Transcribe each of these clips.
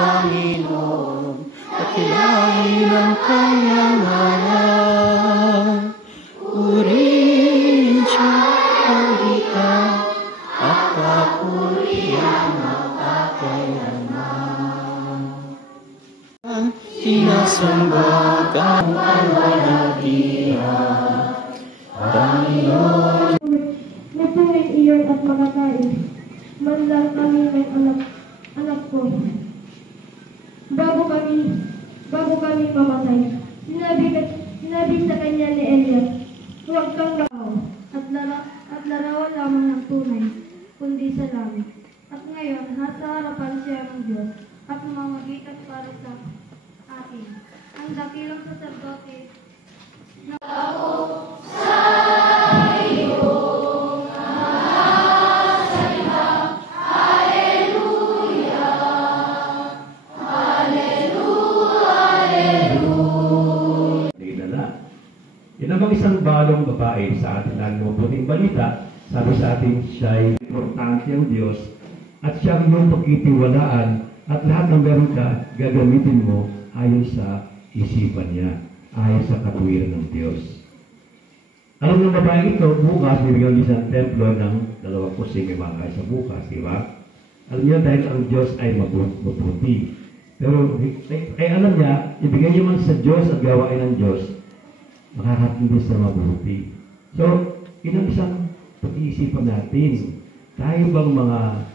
Panginoon, pakilain ang kanyang ngalan. Purihin siya ang hika at papurihan magkakailanman. Sinasamba ka ang pananagihan, Panginoon. Napunin iyon at makakain. Man lang kami may anak ko. Bago kami mamatay, sinabi sa kanya ni Elias, huwag kang laraw at larawan lamang ng tunay, kundi sa langit. At ngayon, nasa harapan siya ng Diyos at mamamagitan para sa atin. Ang dakilang saserdote na ako sa Yan namang isang balong babae sa atin ang mabuting balita, sabi sa atin siya'y importante ang Diyos at siyang iyong pagkitiwalaan at lahat ng meron ka gagamitin mo ayon sa isipan niya, ayon sa katuwiran ng Diyos. Alam ng babae ito, bukas bibigyan niya sa templo ng 2 kusing imakay sa bukas, di ba? Alam niya dahil ang Diyos ay mabuti. Pero alam niya, ibigay niya man sa Diyos at gawain ng Diyos, makakatindi sa mabuti. So, yun ang isang pag-iisipan natin. Tayo bang mga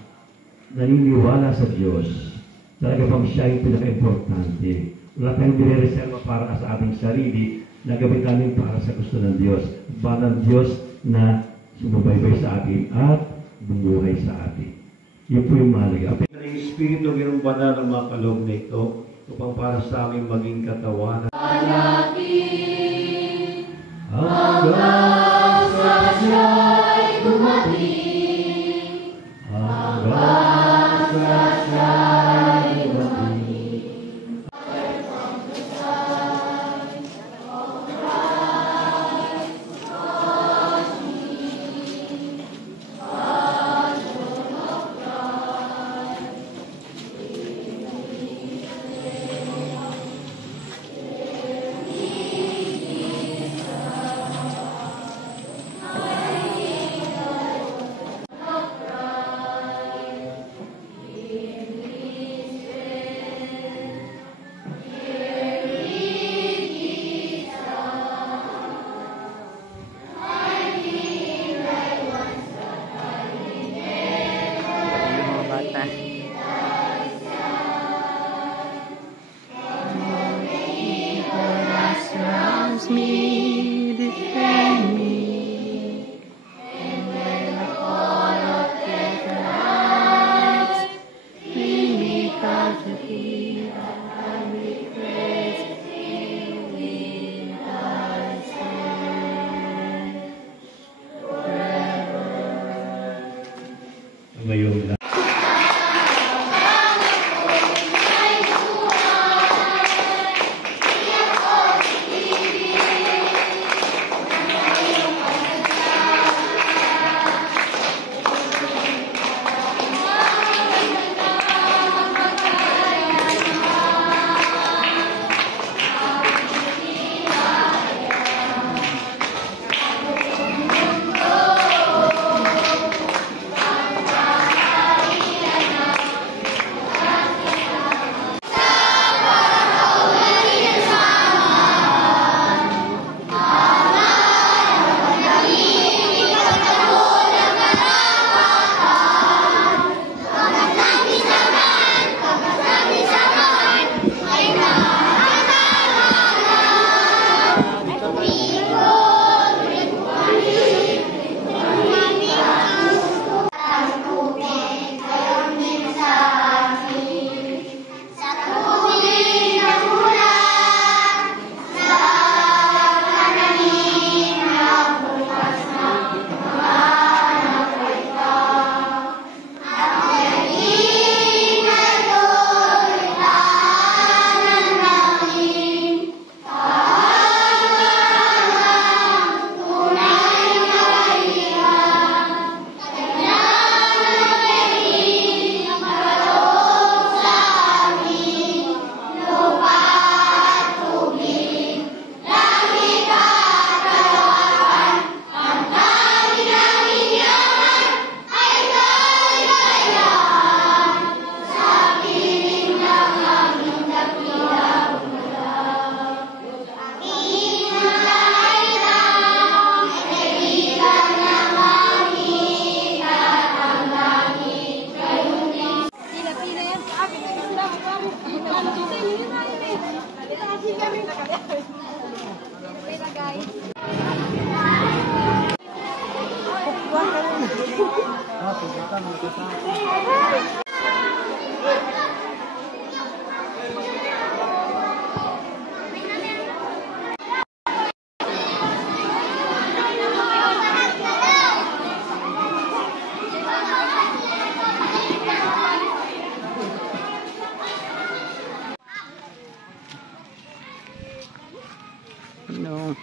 naniniwala sa Diyos? Talaga bang siya yung pinaka-importante? Wala tayong binireserva para sa ating sarili na gawin namin para sa gusto ng Diyos. Para ng Diyos na sumubaybay sa atin at bumuhay sa atin. Yun po yung mahalaga. Ang Espiritu ng banal ng mga kaloob na ito upang para sa aming maging katawanan. Hanggang sa siya'y dumating, hanggang sa siya'y dumating. From the side of Christ, touch me, passion of Christ, me, defend me, and when the fall of death arrives, bring me comfortably, that I may praise Thee with Thy strength forever. Ngayon lang. No.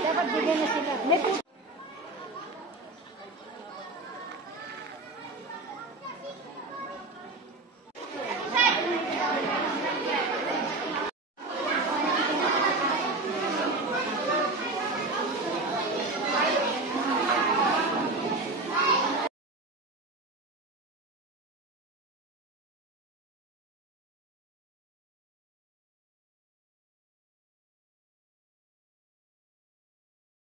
Dapat bigyan na sila. May